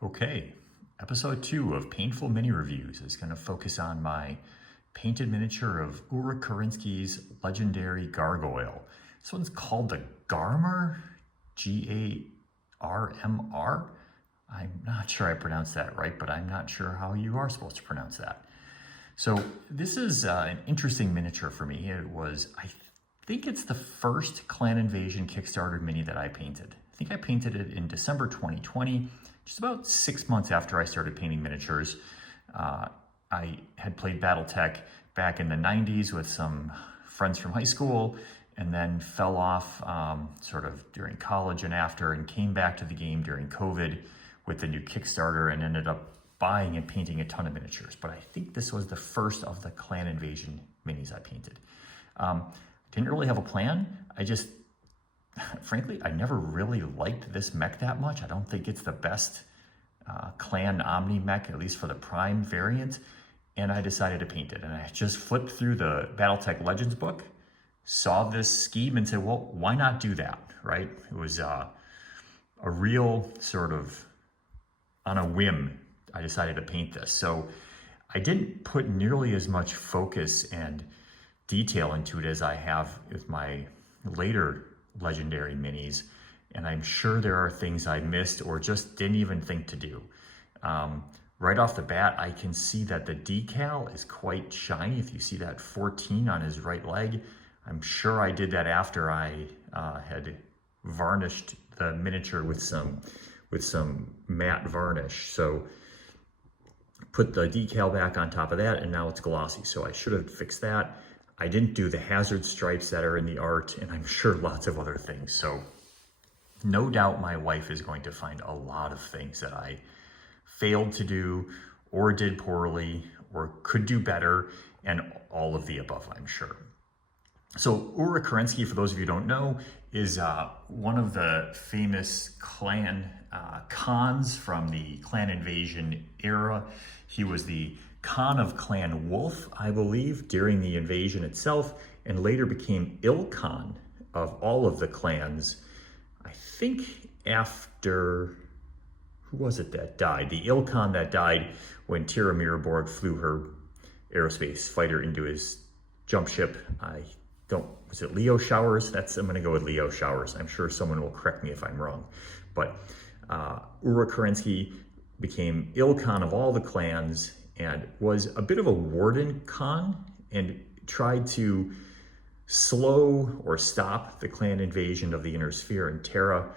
Okay, episode 2 of Painful Mini Reviews is going to focus on my painted miniature of Ulrich Korinsky's Legendary Gargoyle. This one's called the Garmr, Garmr. I'm not sure I pronounced that right, but I'm not sure how you are supposed to pronounce that. So this is an interesting miniature for me. I think it's the first Clan Invasion Kickstarter mini that I painted. I think I painted it in December 2020, just about 6 months after I started painting miniatures. I had played Battletech back in the 90s with some friends from high school, and then fell off sort of during college and after, and came back to the game during COVID with the new Kickstarter and ended up buying and painting a ton of miniatures. But I think this was the first of the Clan Invasion minis I painted. Didn't really have a plan. Frankly, I never really liked this mech that much. I don't think it's the best Clan Omni mech, at least for the Prime variant. And I decided to paint it. And I just flipped through the Battletech Legends book, saw this scheme and said, well, why not do that, right? It was a real sort of on a whim, I decided to paint this. So I didn't put nearly as much focus and detail into it as I have with my later Legendary minis, and I'm sure there are things I missed or just didn't even think to do. Right off the bat, I can see that the decal is quite shiny. If you see that 14 on his right leg, I'm sure I did that after I had varnished the miniature with some matte varnish. So put the decal back on top of that, and now it's glossy. So I should have fixed that. I didn't do the hazard stripes that are in the art, and I'm sure lots of other things. So no doubt my wife is going to find a lot of things that I failed to do or did poorly or could do better, and all of the above, I'm sure. So Ulrich Korinsky, for those of you who don't know, is one of the famous clan Khans from the Clan Invasion era. He was the Khan of Clan Wolf, I believe, during the invasion itself, and later became Khan of all of the clans. I think after, who was it that died? The Khan that died when Tira Miraborg flew her aerospace fighter into his jump ship. Was it Leo Showers? I'm gonna go with Leo Showers. I'm sure someone will correct me if I'm wrong. But Ulrich Korinsky became Khan of all the clans and was a bit of a warden Khan and tried to slow or stop the clan invasion of the Inner Sphere and Terra.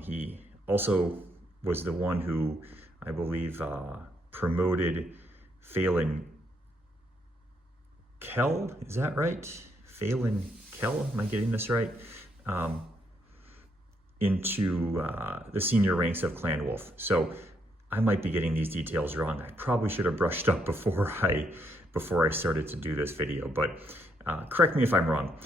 He also was the one who, I believe, promoted Phelan Kell, is that right? Phelan Kell, am I getting this right? Into the senior ranks of Clan Wolf. So I might be getting these details wrong. I probably should have brushed up before I started to do this video, but correct me if I'm wrong.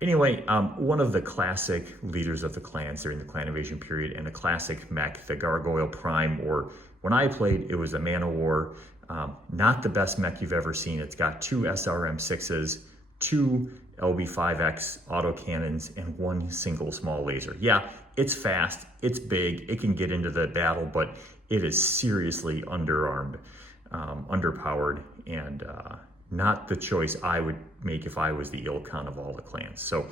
Anyway, one of the classic leaders of the clans during the Clan Invasion period, and a classic mech, the Gargoyle Prime, or when I played, it was a Man of War. Not the best mech you've ever seen. It's got 2 SRM-6s, 2 LB5X autocannons, and 1 single small laser. Yeah, it's fast, it's big, it can get into the battle, but it is seriously underarmed, underpowered, and not the choice I would make if I was the Khan of all the clans. So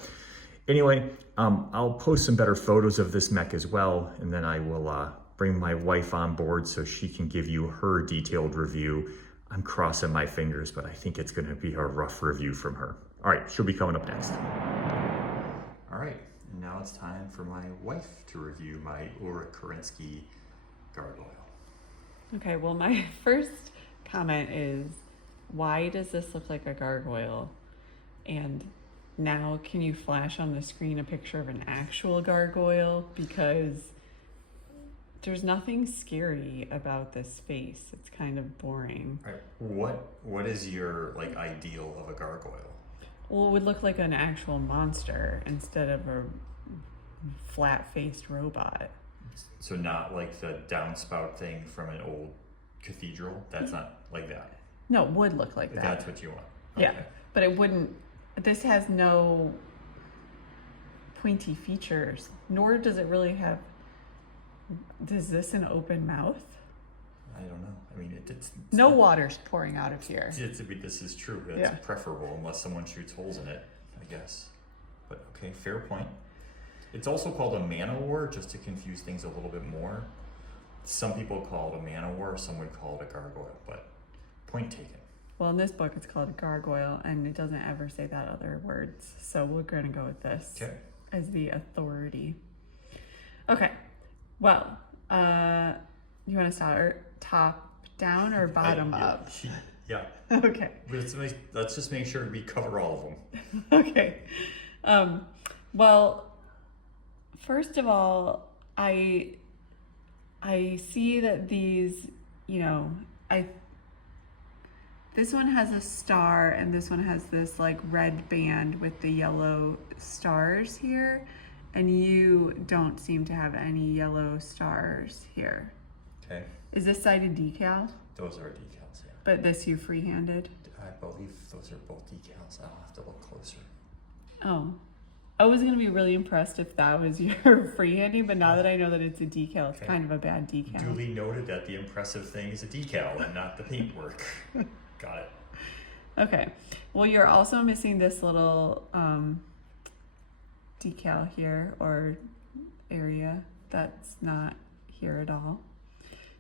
anyway, I'll post some better photos of this mech as well, and then I will bring my wife on board so she can give you her detailed review. I'm crossing my fingers, but I think it's gonna be a rough review from her. All right, she'll be coming up next. All right, and now it's time for my wife to review my Ulrich Korinsky Gargoyle. Okay, well, my first comment is, why does this look like a gargoyle? And now can you flash on the screen a picture of an actual gargoyle? Because there's nothing scary about this face. It's kind of boring. Right. What is your ideal of a gargoyle? Well, it would look like an actual monster instead of a flat-faced robot. So not like the downspout thing from an old cathedral? That's not like that? No, it would look like that. That's what you want? Okay. Yeah, but it wouldn't. This has no pointy features, nor does it really have. Is this an open mouth? I mean, it's no water's pouring out of here. This is true. That's Yeah. preferable unless someone shoots holes in it, I guess. But okay, fair point. It's also called a man-o-war, just to confuse things a little bit more. Some people call it a man-o-war, some would call it a gargoyle, but point taken. Well, in this book, it's called a gargoyle, and it doesn't ever say that other words. So we're going to go with this as the authority. Okay. Well, you want to start top down or bottom up? Yeah. Okay. Let's just make sure we cover all of them. Okay. Well, first of all, I see that these, this one has a star and this one has this like red band with the yellow stars here, and you don't seem to have any yellow stars here. Okay. Is this sided decal? Those are decals, yeah. But this you freehanded? I believe those are both decals. I'll have to look closer. Oh. I was going to be really impressed if that was your freehanding, but now that I know that it's a decal, it's kind of a bad decal. Duly noted that the impressive thing is a decal and not the paintwork. Got it. Okay. Well, you're also missing this little decal here, or area that's not here at all.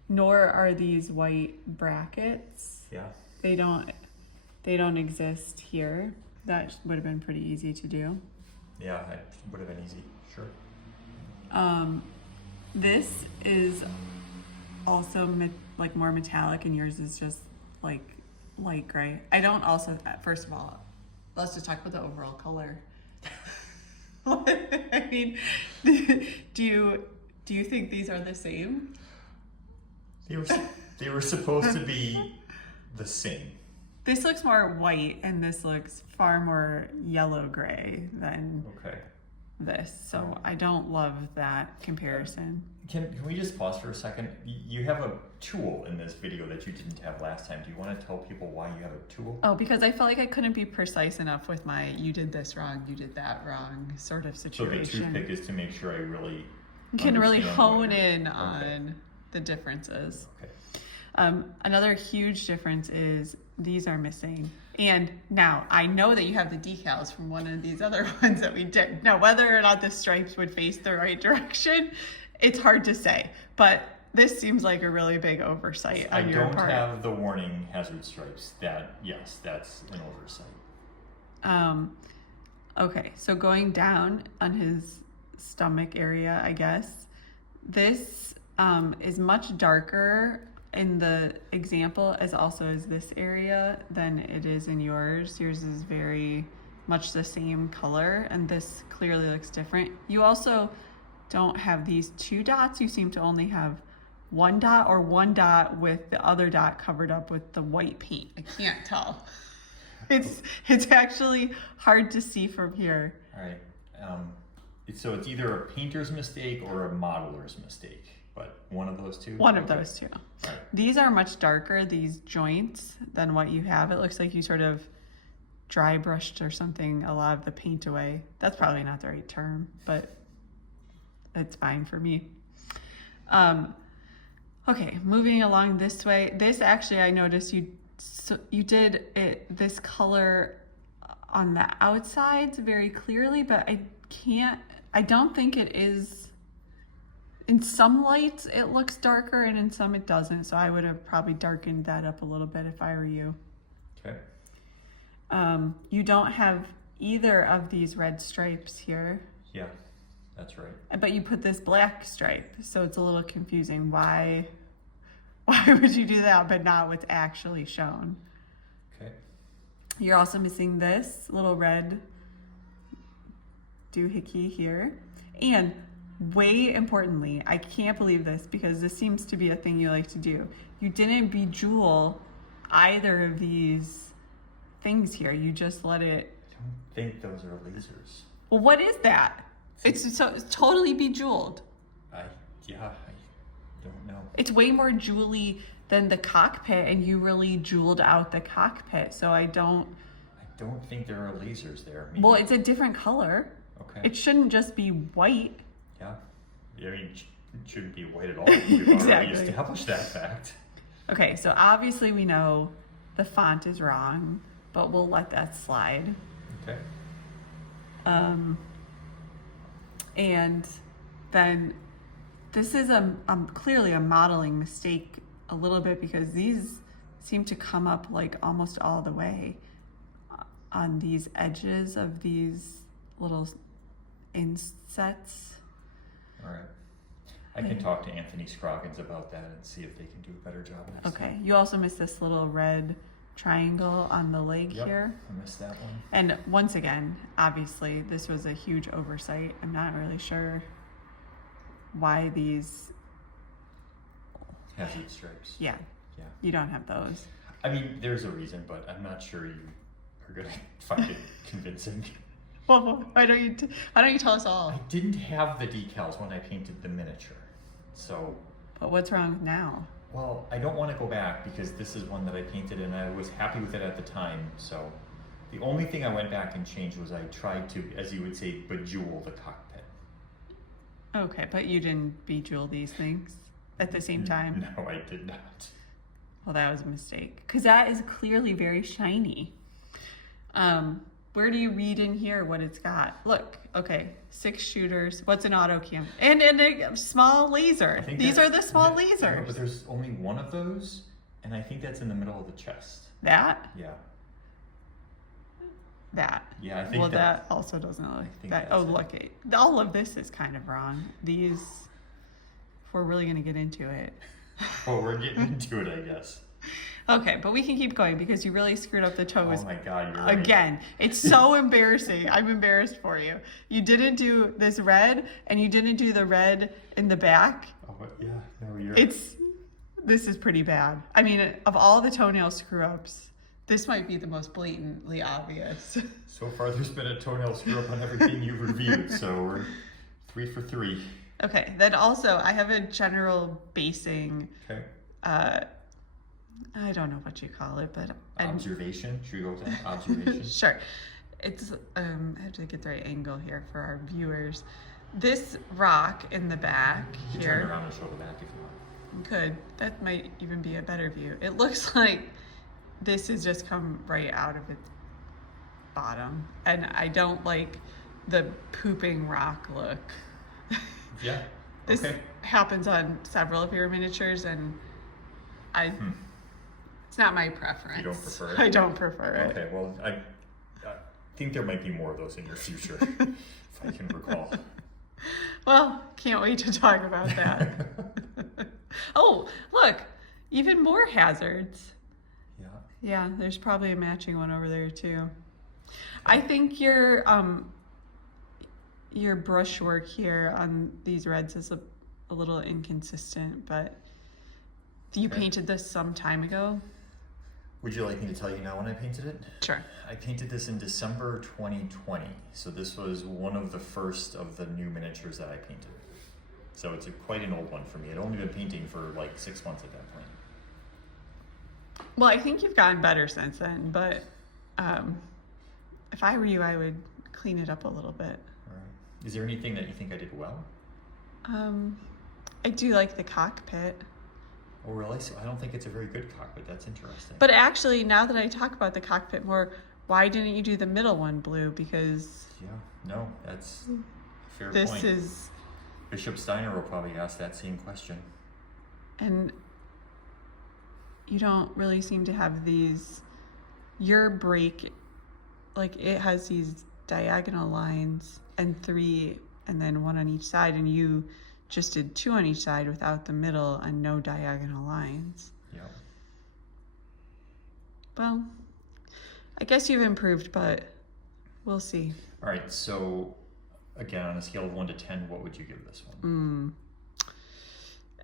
Nor are these white brackets. Yeah. They don't exist here. That would have been pretty easy to do. Yeah, it would have been easy, sure. This is also like more metallic, and yours is just like light gray. I don't also, first of all, let's just talk about the overall color. I mean, do you think these are the same? They were supposed to be the same. This looks more white, and this looks far more yellow-gray than this. So I don't love that comparison. Can we just pause for a second? You have a tool in this video that you didn't have last time. Do you want to tell people why you have a tool? Oh, because I felt like I couldn't be precise enough with my you did this wrong, you did that wrong sort of situation. So the toothpick is to make sure I really can really hone in on the differences. Okay. Another huge difference is these are missing. And now I know that you have the decals from one of these other ones that we did. Now, whether or not the stripes would face the right direction, it's hard to say. But this seems like a really big oversight on your part. I don't have the warning hazard stripes. Yes, that's an oversight. Okay, so going down on his stomach area, I guess, this is much darker in the example as also as this area than it is in yours. Yours is very much the same color, and this clearly looks different. You also don't have these two dots. You seem to only have one dot, or one dot with the other dot covered up with the white paint. I can't tell. It's actually hard to see from here. All right. So it's either a painter's mistake or a modeler's mistake. But one of those two? One of those two. Right. These are much darker, these joints, than what you have. It looks like you sort of dry brushed or something a lot of the paint away. That's probably not the right term, but it's fine for me. Okay, moving along this way. This actually, I noticed you did this color on the outsides very clearly, but I don't think it is. In some lights, it looks darker, and in some it doesn't. So I would have probably darkened that up a little bit if I were you. Okay. You don't have either of these red stripes here. Yeah, that's right. But you put this black stripe, so it's a little confusing. Why would you do that, but not what's actually shown? Okay. You're also missing this little red doohickey here. And way importantly, I can't believe this because this seems to be a thing you like to do. You didn't bejewel either of these things here. You just let it. I don't think those are lasers. Well, what is that? It's totally bejeweled. I don't know. It's way more jewelly than the cockpit, and you really jeweled out the cockpit. So I don't think there are lasers there. Maybe. Well, it's a different color. Okay. It shouldn't just be white. Yeah. I mean, it shouldn't be white at all. We've already established that fact. Okay, so obviously we know the font is wrong, but we'll let that slide. Okay. And then this is clearly a modeling mistake a little bit, because these seem to come up like almost all the way on these edges of these little insets. All right. I can talk to Anthony Scroggins about that and see if they can do a better job next time. Okay, you also missed this little red triangle on the leg here. I missed that one. And once again, obviously, this was a huge oversight. I'm not really sure why these... Hazard stripes. Yeah, you don't have those. I mean, there's a reason, but I'm not sure you are going to find it convincing. Well, why don't you tell us all? I didn't have the decals when I painted the miniature, so... But what's wrong now? Well, I don't want to go back because this is one that I painted and I was happy with it at the time, so... The only thing I went back and changed was I tried to, as you would say, bejewel the cockpit. Okay, but you didn't bejewel these things at the same time? No, I did not. Well, that was a mistake, because that is clearly very shiny. Where do you read in here what it's got? Look, okay, 6 shooters. What's an auto cam? And a small laser. These are the small lasers. But there's only one of those, and I think that's in the middle of the chest. That? Yeah. That. Yeah, I think well, that also doesn't look that. Oh, look, all of this is kind of wrong. These, if we're really going to get into it. Well, we're getting into it, I guess. Okay, but we can keep going because you really screwed up the toes. Oh my God, you're right. Again, it's so embarrassing. I'm embarrassed for you. You didn't do this red, and you didn't do the red in the back. Oh, yeah, no, you're... This is pretty bad. I mean, of all the toenail screw-ups, this might be the most blatantly obvious. So far, there's been a toenail screw-up on everything you've reviewed, so we're 3 for 3. Okay, then also, I have a general basing... Okay. I don't know what you call it, but... Observation? Should we go with that? Observation? Sure. It's, I have to get the right angle here for our viewers. This rock in the back you here... Turn around and show the back if you want. You could. That might even be a better view. It looks like this has just come right out of its bottom. And I don't like the pooping rock look. Yeah, This okay. happens on several of your miniatures, and it's not my preference. You don't prefer it? I don't prefer it. Okay, well, I think there might be more of those in your future, if I can recall. Well, can't wait to talk about that. Oh, look, even more hazards. Yeah. Yeah, there's probably a matching one over there too. I think your brushwork here on these reds is a little inconsistent, but you painted this some time ago? Would you like me to tell you now when I painted it? Sure. I painted this in December 2020, so this was one of the first of the new miniatures that I painted. So it's quite an old one for me. I'd only been painting for like 6 months at that point. Well, I think you've gotten better since then, but if I were you, I would clean it up a little bit. All right. Is there anything that you think I did well? I do like the cockpit. Oh, really? So I don't think it's a very good cockpit. That's interesting. But actually, now that I talk about the cockpit more, why didn't you do the middle one blue? Because... Yeah, no, that's a fair this point. is... Bishop Steiner will probably ask that same question. And you don't really seem to have these... Your break, like, it has these diagonal lines and 3 and then 1 on each side, and you just did 2 on each side without the middle and no diagonal lines. Yeah. Well, I guess you've improved, but we'll see. All right, so again, on a scale of 1 to 10, what would you give this one?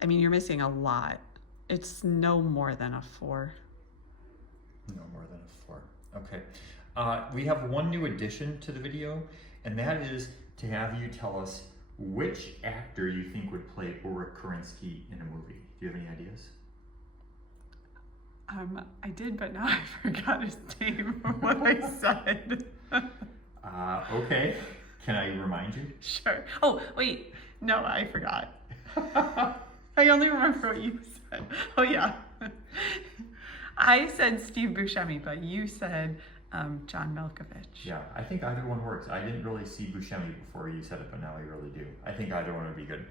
I mean, you're missing a lot. It's no more than a 4. No more than a 4. Okay. We have one new addition to the video, and that is to have you tell us which actor you think would play Ulrich Kerensky in a movie. Do you have any ideas? I did, but now I forgot his name or what I said. Okay. Can I remind you? Sure. Oh, wait. No, I forgot. I only remember what you said. Oh, yeah. I said Steve Buscemi, but you said John Malkovich. Yeah, I think either one works. I didn't really see Buscemi before you said it, but now I really do. I think either one would be good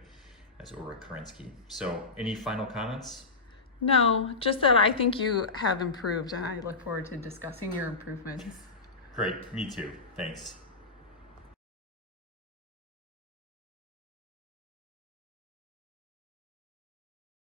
as Ulrich Kerensky. So, any final comments? No, just that I think you have improved, and I look forward to discussing your improvements. Great, me too. Thanks.